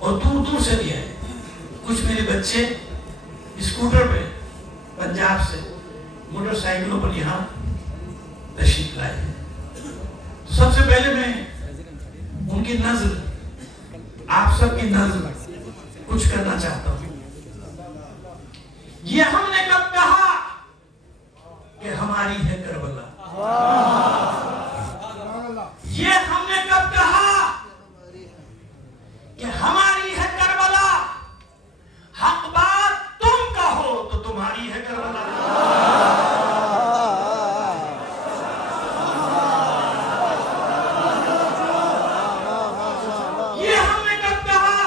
اور دور دور سے بھی آئے. کچھ میرے بچے اسکوٹر پہ پنجاب سے موٹر سائیکلوں پر یہاں تشریف لائے. سب سے پہلے میں ان کی نظر آپ سب کی نظر کچھ کرنا چاہتا ہوں. یہ ہم نے کب کہا کہ ہماری ہے کربلا؟ یہ ہم نے کب کہا کہ ہماری ہے کربلا؟ حق بات تم کہو تو تمہاری ہے کربلا. یہ ہم نے کب کہا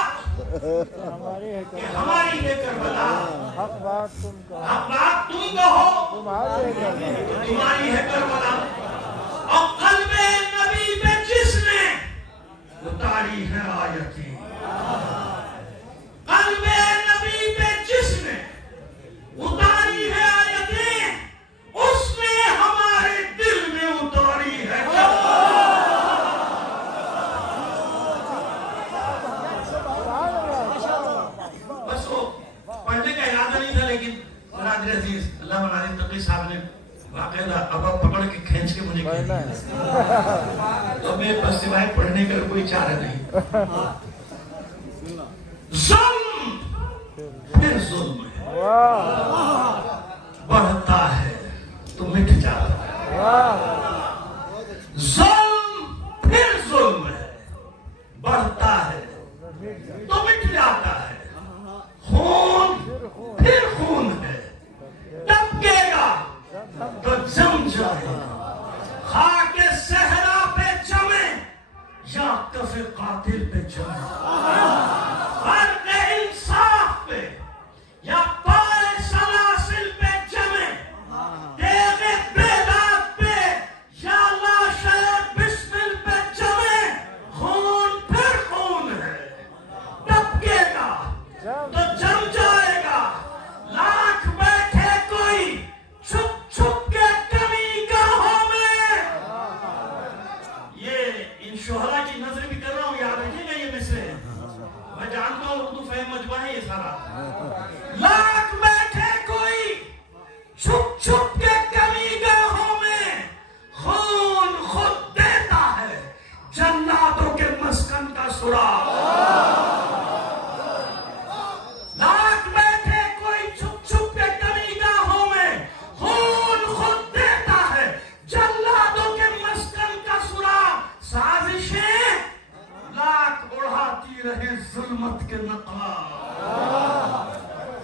کہ ہماری ہے کربلا؟ حق بات تم کہو تمہاری ہے کربلا. اور قلب نبی پہ جس نے اتاری ہے آیتیں، قلب نبی پہ جس نے اتاری ہے آیتیں، اس نے ہمارے دل میں اتاری ہے. بس وہ پڑھنے کا ارادہ نہیں تھا، لیکن برادر عزیز علامہ ناظم تقی صاحب نے باقاعدہ ابا پکڑ کے کھینچ کے مجھے کہہ دیا. تو میں بس سوائے پڑھنے کا کوئی چارہ نہیں. ظلم پھر ظلم ہے، بڑھتا ہے تو مٹ جاتا ہے. ظلم پھر ظلم ہے، بڑھتا ہے تو مٹ جاتا ہے. خون پھر خون ہے، ٹپکے گا تو جم جائے گا. خاک صحرا پہ جمے یا کف قاتل پہ جمے، فرق انصاف پہ یا پائے سلاسل پہ جمے، تیغ بیداد پہ یا لاش بسمل پہ جمے. خون پھر خون ہے، ٹپکے گا تو جم جائے گا. لاکھ بیٹھے کوئی چھپ چھپ کے کمی گاہوں میں. یہ ان شہرا کی نظر بھی کر رہا ہوں، یاد رکھیے گا یہ مصرے ہیں. میں جانتا ہوں اردو فہم مجمع ہے یہ سارا. لاکھ بیٹھے کوئی چھپ چھپ کے کمی گاہوں میں، خون خود دیتا ہے جناتوں کے مسکن کا سراغ. لاکھ بیٹھے کوئی چھپ چھپ کے کمی گاہوں میں، خون خود دیتا ہے جلادوں کے مسکن کا سراغ. سازشیں لاکھ اڑاتی رہے ظلمت کے نقاب،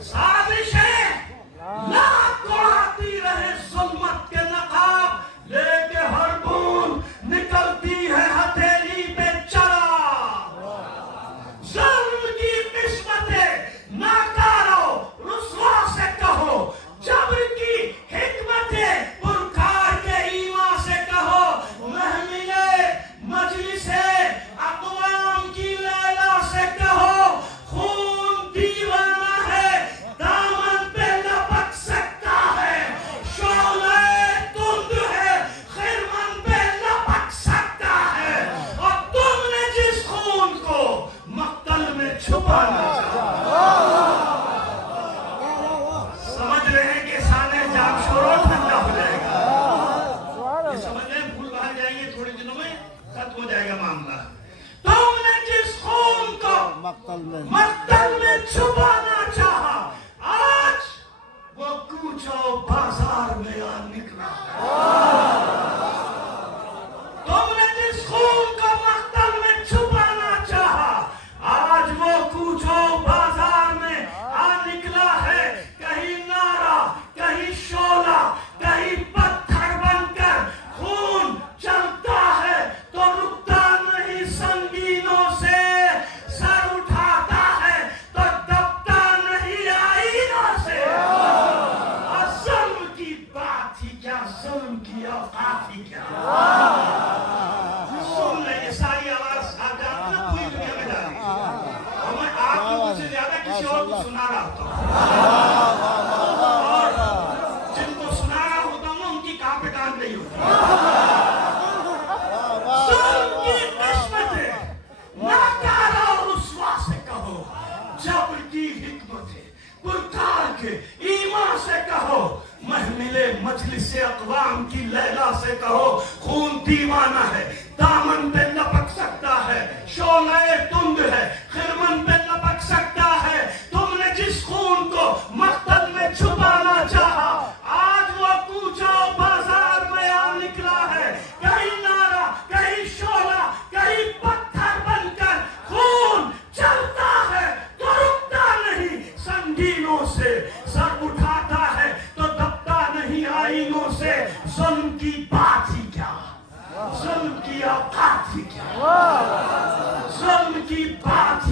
سازشیں لاکھ اڑاتی رہے ظلمت کے نقاب. لے کے ہر بوند نکلتی ہے ہتھیلی پہ چراغ. ظلم کی قسمتیں ناکارو رسوا سے کہو، جبر کی حکمتیں پرکار کے ایمان سے کہو. محمل مجلس اقوام کی لیلا سے کہو، خون دیوانہ ہے دامن پہ لپک سکتا ہے. شعلہ تند ہے خرمن پہ لپک سکتا ہے. اور تم نے جس خون کو مقتل میں چھپانا سمجھ رہے ہیں کہ سانے جاب شروع ٹھنڈا ہو جائے گا. یہ سمجھ رہے ہیں بھول باہر جائیں گے تھوڑے دنوں میں ختم ہو جائے گا معاملہ. تم نے جس خون کو مقتل میں چھپانا چاہا، آج وہ کوچو بازار میں آ نکلا. تم نے جس خون کو مقتل میں چھپانا چاہا، آج وہ کوچو بازار میں آ نکلا ہے. کہیں نعرہ، کہیں شعلہ، کہیں پتھر بن کر خون چلتا ہے تو رکتا نہیں سنگینوں سے. سر اٹھاتا ہے تو دبتا نہیں آئینوں سے. اور ظلم کی بات ہی کیا، ظلم کی اوقات ہی کیا. سن لیں یہ ساری آواز آپ جانتے ہیں پوری دنیا میں جا رہی ہے. اور میں آپ لوگوں سے زیادہ کسی اور کو سنا رہا ہوتا ہوں. اور جن کو سنا رہا ہوتا ہوں ان کی کہاں پہ کام نہیں ہوتی. ظلم کی قسمتیں ناکارہ اور رسوا سے کہو.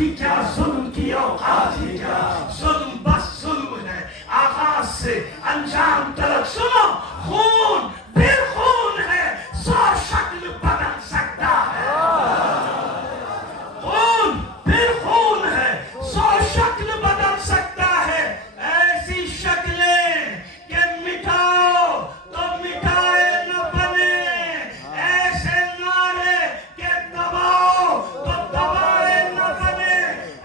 ہی کیا ظلم کی اوقات ہی کیا، ظلم بس ظلم ہے آغاز سے انجام تلک. سنو، خون پھر خون ہے، 100 شکل بدل سکتا ہے. خون پھر خون ہے، 100 شکل بدل سکتا ہے. ایسی شکلیں کہ مٹاؤ تو مٹائے نہ بنے، ایسے نعرے کہ دباؤ تو دبائے نہ بنے،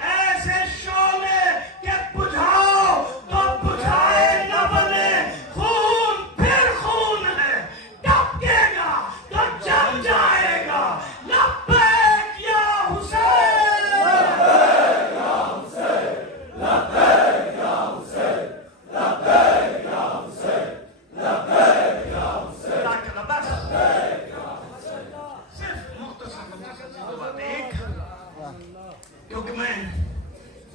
ایسے شعلے کہ بجھاؤ تو بجھائے نہ بنے. خون پھر خون ہے، ٹپکے گا تو جم جائے گا. لبیک یا حسین، لبیک یا حسین، لبیک یا حسین، لبیک یا حسین، لبیک یا حسین. بس صرف مختصر سی بات ایک، کیونکہ میں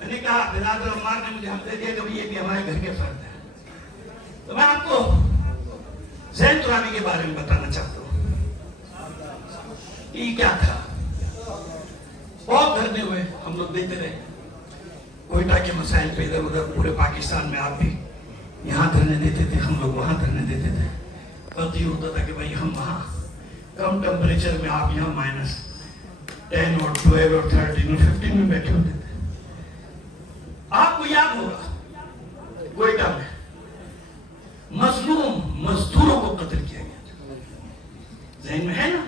نے کہا بلاد الرحمان نے مجھے حملے دیا کہ یہ بھی ہمارے گھر کے فرد ہے، تو میں آپ کو زین ترابی کے بارے میں بتانا چاہتا ہوں. یہ کیا تھا؟ بہت دھرنے ہوئے، ہم لوگ دیتے رہے کوئٹہ کے مسائل پہ، ادھر ادھر پورے پاکستان میں. آپ بھی یہاں دھرنے دیتے تھے، ہم لوگ وہاں دھرنے دیتے تھے. غلطی ہوتا تھا کہ بھائی ہم وہاں کم ٹمپریچر میں، آپ یہاں -10 اور 12 اور 13 اور 15 میں بیٹھے ہوتے تھے. آپ کو یاد ہوگا کوئٹہ میں مظلوم مزدوروں کو قتل کیا گیا تھا، ذہن میں ہے نا؟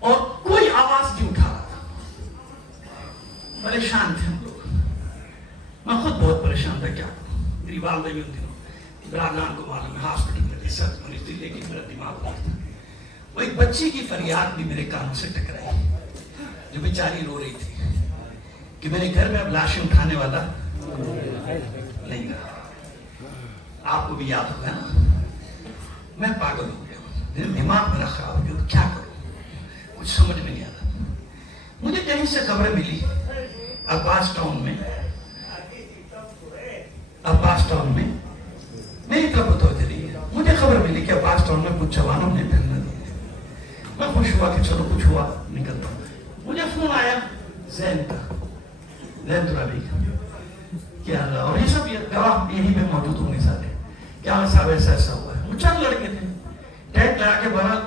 اور کوئی آواز نہیں اٹھا رہا تھا. پریشان تھے ہم لوگ، میں خود بہت پریشان تھا. کیا کروں؟ میری والدہ بھی ان دنوں برادران کو معلوم ہے ہاسپٹل میں ریسرچ مریض تھی، لیکن میرا دماغ نہیں تھا. وہ ایک بچی کی فریاد بھی میرے کانوں سے ٹکرائی، جو بیچاری رو رہی تھی کہ میرے گھر میں اب لاشیں اٹھانے والا نہیں رہا. آپ کو بھی یاد ہوگا نا، میں پاگل ہو گیا، دماغ میرا خراب ہو گیا. کیا کروں؟ کچھ سمجھ میں نہیں آتا. مجھے کہیں سے خبر ملی عباس ٹاؤن میں، عباس ٹاؤن میں میری طرف بتوجہ رہی ہے. مجھے خبر ملی کہ عباس ٹاؤن میں کچھ جوانوں نے دھرنا دیا. میں خوش ہوا کہ چلو کچھ ہوا، نکلتا ہوں. مجھے فون آیا زین کا، زین ترابی کا. کیا اللہ، اور یہ سب گواہ یہیں پہ موجود ہوں گے سارے، کیا صاحب ایسا ایسا ہوا ہے. وہ چند لڑکے تھے ٹیٹ لگا کے. بہرحال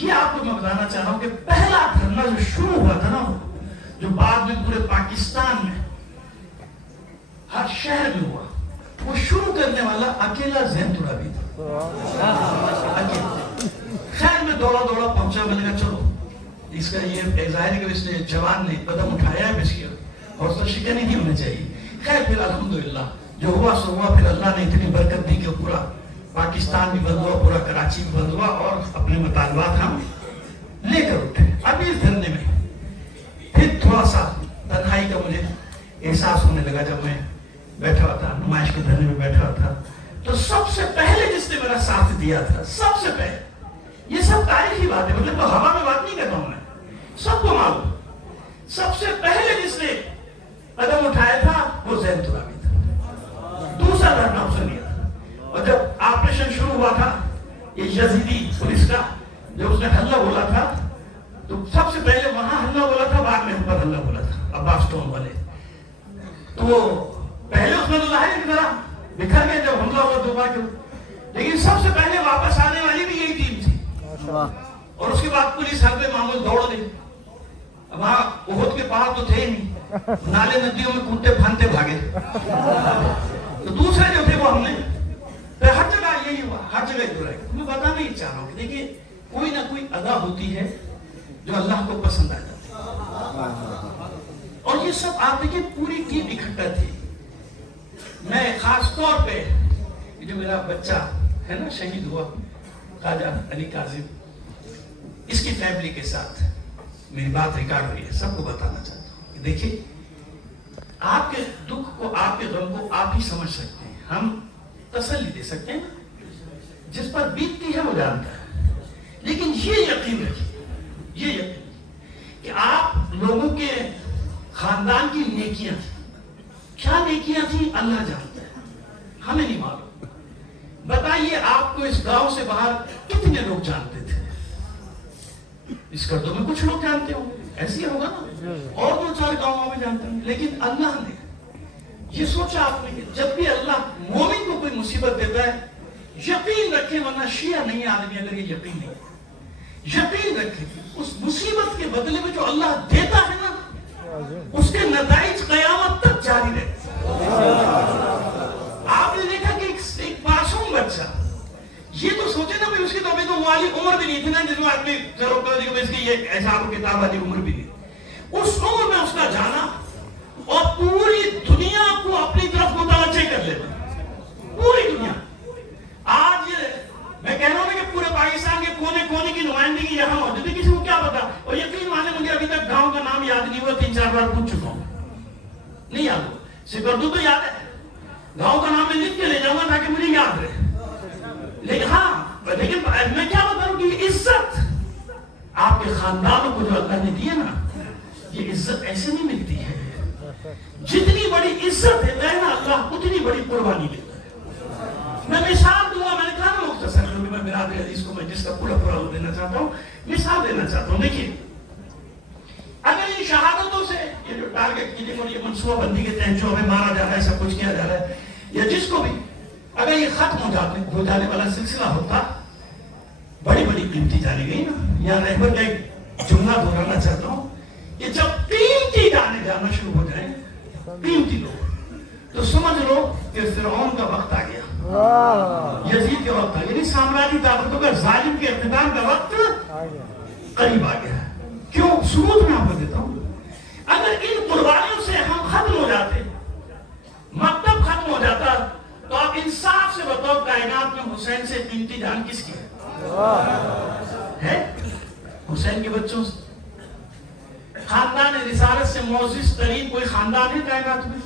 یہ آپ کو میں بتانا چاہ رہا ہوں کہ پہلا دھرنا جو شروع ہوا تھا نا، جو بعد میں پورے پاکستان میں ہر شہر میں ہوا، وہ شروع کرنے والا اکیلا زین ترابی تھا. خیر میں دوڑا پہنچا. میں نے کہا چلو اس کا یہ ظاہر ہے کہ اس نے جوان نے قدم اٹھایا ہے، اس کی حوصلہ شکنی نہیں ہونی چاہیے. خیر پھر الحمدللہ جو ہوا سو ہوا. پھر اللہ نے اتنی برکت دی کہ پورا پاکستان بھی بند ہوا، پورا کراچی بھی بند ہوا، اور اپنے مطالبات ہم لے کر اٹھے. ابھی اس دھرنے میں پھر تھوڑا سا تنہائی کا مجھے احساس ہونے لگا. جب میں بیٹھا ہوا تھا نمائش کے دھرنے میں بیٹھا ہوا تھا، تو سب سے پہلے جس نے میرا ساتھ دیا تھا، سب سے پہلے، یہ سب تاریخی بات ہے، مطلب ہوا میں بات نہیں کرتا ہوں میں، سب کو معلوم، سب سے پہلے جس نے قدم اٹھایا تھا وہ زین ترابی تھا. دوسرا دھرنا اس نے دیا تھا. اور جب آپریشن شروع ہوا تھا یہ یزیدی پولیس کا، جب اس نے حلہ بولا تھا تو سب سے پہلے وہاں حلہ بولا تھا، بعد میں ہم پر حلہ بولا تھا عباس ٹاؤن والے. تو پہلے اس میں تو ظاہر کی طرح بکھر گئے جب حملہ ہوا دوبارہ کیوں، لیکن سب سے پہلے واپس آنے والی بھی یہی ٹیم تھی. اور اس کے بعد پولیس حرب معمول دوڑ گئی. وہاں احد کے پہاڑ تو تھے ہی نہیں، نالے ندیوں میں کودتے پھانتے بھاگے. تو دوسرے جو تھے وہ ہم نے، پھر ہر جگہ یہی ہوا، ہر جگہ ادھر آئے. میں بتانا ہی چاہ رہا ہوں کہ دیکھیے کوئی نہ کوئی ادا ہوتی ہے جو اللہ کو پسند آ جاتی ہے. اور یہ سب آپ دیکھیں پوری ٹیم اکٹھا تھی. میں خاص طور پہ جو میرا بچہ ہے نا شہید ہوا خواجہ علی کاظم، اس کی فیملی کے ساتھ میری بات ریکارڈ ہوئی ہے، سب کو بتانا چاہتا ہوں کہ دیکھیے آپ کے دکھ کو، آپ کے غم کو آپ ہی سمجھ سکتے ہیں. ہم تسلی دے سکتے ہیں، جس پر بیتتی ہے وہ جانتا ہے. لیکن یہ یقین رکھیے، یہ یقین کہ آپ لوگوں کے خاندان کی نیکیاں تھیں. کیا نیکیاں تھیں اللہ جانتا ہے، ہمیں نہیں معلوم. بتائیے آپ کو اس گاؤں سے باہر کتنے لوگ جانتے تھے؟ اس کردوں میں کچھ لوگ جانتے ہوں گے، ایسے ہی ہوگا نا. اور 2-4 گاؤں میں جانتے ہیں. لیکن اللہ نے یہ سوچا آپ نے کہ جب بھی اللہ مومن کو کوئی مصیبت دیتا ہے یقین رکھیں, ورنہ شیعہ نہیں آدمی اگر یہ یقین نہیں, یقین رکھیں اس مصیبت کے بدلے میں جو اللہ دیتا ہے نا اس کے نتائج قیامت تک جاری رہتے. آپ نے دیکھا کہ ایک معصوم بچہ, یہ تو سوچے نا اس کی تو ابھی تو والی عمر بھی نہیں تھی نا جس میں آدمی ضرورت اس کی یہ حساب و کتاب والی عمر بھی نہیں, اس عمر میں اس کا جانا اور پوری دنیا کو اپنی طرف متوجہ کر لیتا, پوری دنیا. آج میں کہہ رہا ہوں کہ پورے پاکستان کے کونے کونے کی نمائندگی یہاں موجود ہے, کسی کو کیا پتا. اور یقین مانے مجھے ابھی تک گاؤں کا نام یاد نہیں ہوا, 3-4 بار پوچھ چکا ہوں, نہیں یاد ہوا. سکردو تو یاد ہے, گاؤں کا نام میں لکھ کے لے جاؤں گا تاکہ مجھے یاد رہے. لیکن ہاں, لیکن میں کیا بتاؤں کہ عزت آپ کے خاندانوں کو جو اللہ نے دی ہے نا, یہ عزت ایسے نہیں ملتی ہے. جتنی بڑی عزت ہے نا اللہ اتنی بڑی قربانی لیتا ہے. میں مثال دوں گا, میں نے کہا نا مختصر, کیونکہ میں برادر حدیث کو میں جس کا پورا دینا چاہتا ہوں, مثال دینا چاہتا ہوں. دیکھیے اگر ان شہادتوں سے یہ جو ٹارگٹ کلنگ اور یہ منصوبہ بندی کے تحت جو ہمیں مارا جا رہا ہے, سب کچھ کیا جا رہا ہے, یا جس کو بھی اگر یہ ختم ہو جانے والا سلسلہ ہوتا, بڑی بڑی قیمتی جانے گئی نا. یا رہبر کا ایک جملہ دہرانا چاہتا ہوں کہ جب قیمتی جانے جانا شروع ہو جائیں, قیمتی لوگ, تو سمجھ لو کہ فرعون کا وقت آ گیا, یزید کا وقت آ گیا, یعنی سامراجی طاقتوں کا ظالم کے اقتدار کا وقت قریب آ گیا. کیوں؟ ثبوت میں آپ کو دیتا ہوں. اگر ان قربانیوں سے ہم ختم ہو جاتے, مکتب ختم ہو جاتا, تو آپ انصاف سے بتاؤ کائنات میں حسین سے قیمتی جان کس کی ہے؟ حسین کے بچوں سے. خاندان رسالت سے معزز ترین کوئی خاندان ہے کائنات میں؟